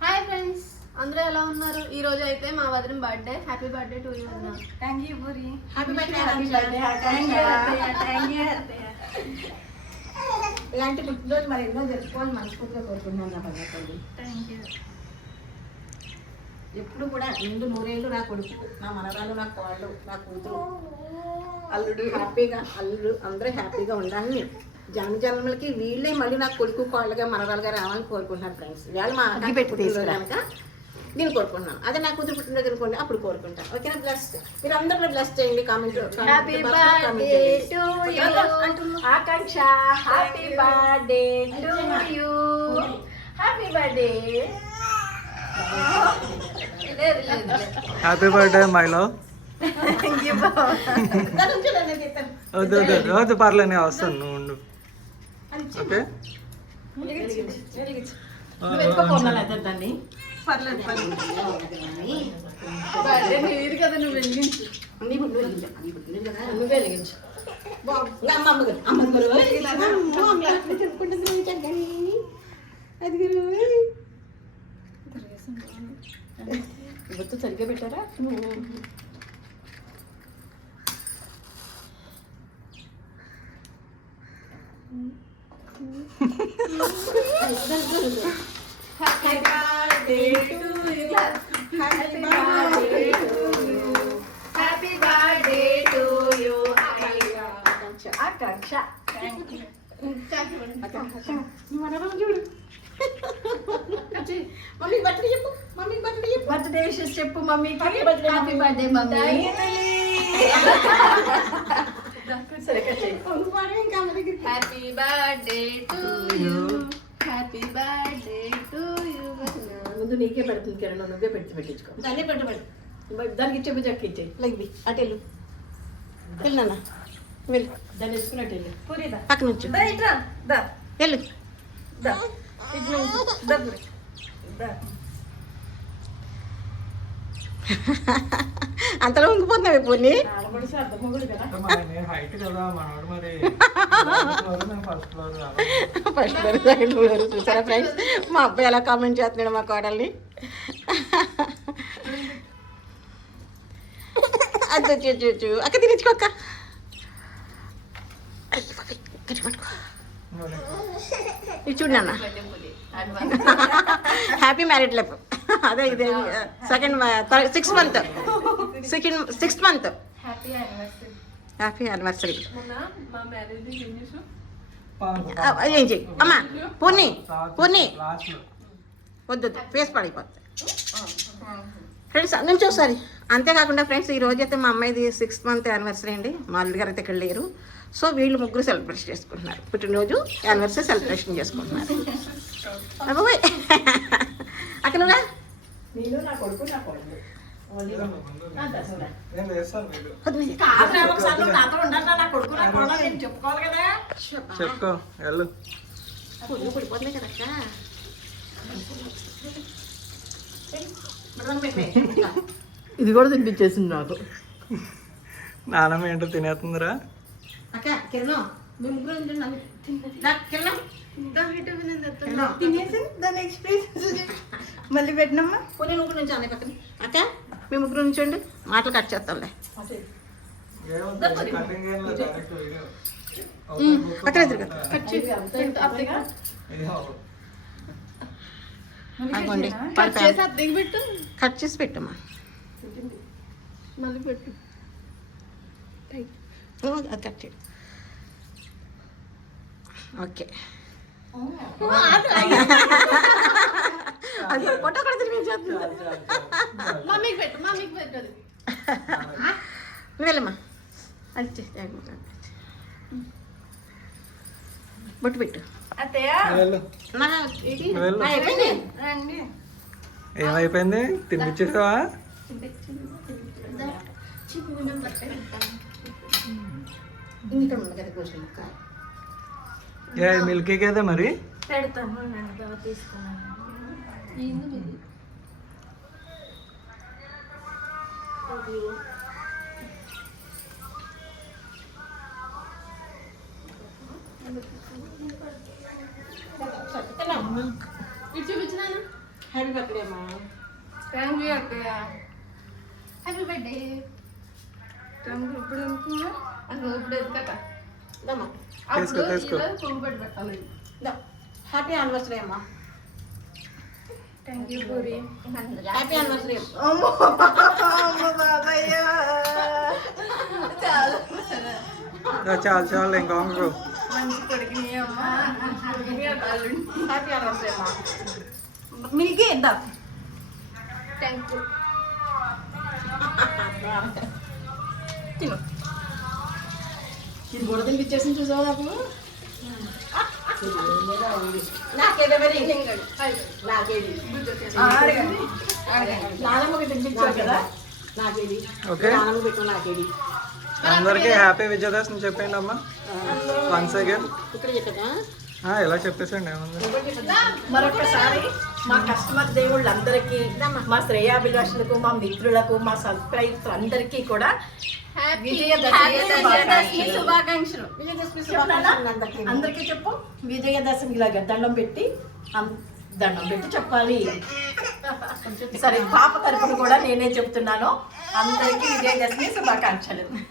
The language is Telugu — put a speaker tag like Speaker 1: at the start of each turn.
Speaker 1: హాయ్ ఫ్రెండ్స్ అందరూ ఎలా ఉన్నారు? ఈ రోజు అయితే మా వదిన birthday happy birthday to you వదిన.
Speaker 2: Thank you Puri
Speaker 1: happy birthday
Speaker 2: thank you thank you
Speaker 3: ఇలాంటి పుట్టినరోజు మరి ఎన్నో జరుపుకోవాలి మనస్ఫూర్తిగా కోరుకుంటున్నాను నా
Speaker 2: థ్యాంక్ యూ
Speaker 3: ఎప్పుడు కూడా నిండు నూరేళ్ళు నా కొడుకు నా మనరాలు నా కోళ్ళు నా కూతురు. అల్లుడు. హ్యాపీగా అల్లుడు అందరూ హ్యాపీగా ఉండాలని జన్మ జన్మలకి వీళ్ళే మళ్ళీ నా కొడుకు కోళ్ళగా మనరాలుగా రావాలని కోరుకుంటున్నాను ఫ్రెండ్స్. ఇవాళ మా అక్క పుట్టినరోజు కనుక నేను కోరుకుంటున్నాను. అదే నా కూతురు పుట్టినరోజు అనుకోండి అప్పుడు కోరుకుంటాను. ఓకేనా? బ్లస్ మీరు అందరూ బ్లస్ చేయండి comment
Speaker 2: Akanksha happy birthday happy birthday
Speaker 4: happy birthday మైలో వద్దు వద్దు వద్దు, వద్దు పర్లే నేను వస్తాను నువ్వు ఉండు ఓకే
Speaker 3: దాన్ని
Speaker 2: పర్లేదు పర్లేదు
Speaker 1: బర్త్డే నీది కదా
Speaker 2: happy birthday happy birthday happy birthday
Speaker 3: mummy birthday చెప్పు మమ్మీ బర్త్డే చెప్పు
Speaker 2: బర్త్డే విషెస్ చెప్పు మమ్మీకి
Speaker 3: Happy birthday,
Speaker 1: happy birthday mummy happy birthday to you happy birthday to you
Speaker 2: ముందు నీకే పెడుతుంది కిరణ్ నువ్వే పెట్టి పెట్టించుకో
Speaker 3: దాన్ని పెట్టు పెట్టు
Speaker 2: దానికి ఇచ్చే జక్కి ఇచ్చేయి
Speaker 3: లైక్ అటు వెళ్ళు వెళ్ళు నాన్న వెళ్ళు
Speaker 2: దాన్ని వేసుకున్నట్టు వెళ్ళి పూరిదా
Speaker 3: పక్క నుంచి
Speaker 2: దా ఇట్రా దా
Speaker 3: వెళ్ళు
Speaker 2: దా
Speaker 3: అంతలో ఉంగిపోతున్నావు పొన్ని
Speaker 4: ఫస్ట్ ఫ్లోర్
Speaker 3: సెకండ్ ఫ్లోర్ చూసారా ఫ్రెండ్స్ మా అబ్బాయి ఎలా కామెంట్ చేస్తున్నాడు మా కోడల్ని? అది అక్క తినిచ్చుకో పట్టుకో. ఇది చూడు నాన్న. హ్యాపీ మ్యారీడ్ లైఫ్ అదే ఇదే second six month second sixth month
Speaker 2: happy anniversary
Speaker 3: happy anniversary
Speaker 1: మొన్న మా మ్యారేజ్ ఏం
Speaker 3: చెయ్యి? అమ్మా
Speaker 4: లాస్ట్లో.
Speaker 3: వద్దు ఫేస్ పడిపోతుంది ఫ్రెండ్స్ నుంచి ఒకసారి. అంతేకాకుండా ఫ్రెండ్స్ ఈ రోజు అయితే మా అమ్మాయిది సిక్స్త్ మంత్ యానివర్సరీ అండి. మా అల్లుడు గారు అయితే ఇక్కడ లేరు. సో వీళ్ళు ముగ్గురు సెలబ్రేషన్ చేసుకుంటున్నారు. పుట్టినరోజు యానివర్సరీ సెలబ్రేషన్ చేసుకుంటున్నారు. అబ్బాయి అక్కడ
Speaker 4: చెప్పుకో వెళ్ళు.
Speaker 2: ఇది కూడా తినిపించేసింది నాకు.
Speaker 4: నానమ్మ ఏంటో తినేస్తుందిరా?
Speaker 3: ముగ్గురు
Speaker 2: దాని ఎక్స్పీరియన్స్ మళ్ళీ పెట్టినమ్మా.
Speaker 3: పోనీ నువ్వు నుంచి అనే పక్కన అక్క మీ ముగ్గురు నుంచోండి మాటలు కట్ చేస్తాంలే. అక్కడ
Speaker 1: కట్ చేసి పెట్టు.
Speaker 3: కట్ చేసి పెట్టమ్మా.
Speaker 1: మళ్ళీ పెట్టు.
Speaker 3: అది కట్ చేయి. ఓకే. అది ఫోటో కూడా తిరిగి
Speaker 1: మమ్మీకి పెట్టు మమ్మీకి పెట్టు
Speaker 3: వెళ్ళమ్మా. అది చే- జాగ్రత్త. బొట్టు పెట్టు
Speaker 4: ఏమైపోయింది? తినిపించేసావా ఏ మిల్కీ కదా మరి?
Speaker 2: పెడతాను నేను తర్వాత తీసుకున్నాను.
Speaker 3: హ్యాపీ బర్త్డే అమ్మా
Speaker 2: థ్యాంక్ యూ అక్కయ్య
Speaker 1: హ్యాపీ బర్త్డే
Speaker 2: థ్యాంక్ యూ ఇప్పుడు అనుకున్నా
Speaker 1: అసలు ఇప్పుడు ఎదుకట
Speaker 4: అప్పుడు ఇలా
Speaker 1: పువ్వు పెట్టి చాలు
Speaker 4: చాలు చాలు
Speaker 2: మంచి కొడుకుని అమ్మ మిల్కీ ఇద్దాం?
Speaker 1: థ్యాంక్ యూ
Speaker 2: తిను. ఇది బుడ తినిపించేసి చూసావు నాకు? నానమ్మకి తినిపించావు కదా?
Speaker 3: నాకేది?
Speaker 4: ఓకే
Speaker 3: నాన్నమ్మ పెట్టు నాకేది?
Speaker 4: అందరికీ హ్యాపీ విజయదశమి చెప్పండి అమ్మా వన్స్ అగైన్ ఇలా చెప్పేసండి
Speaker 2: మరొకసారి మా కస్టమర్ దేవుళ్ళందరికీ మా శ్రేయాభిలాషులకు మా మిత్రులకు మా సబ్స్క్రైబర్స్ అందరికీ కూడా
Speaker 3: అందరికీ.
Speaker 2: చెప్పు. విజయదశమి ఇలాగ దండం పెట్టి దండం పెట్టి చెప్పాలి. సరే పాప తరపున కూడా నేనే చెప్తున్నాను. అందరికీ విజయదశమి శుభాకాంక్షలు.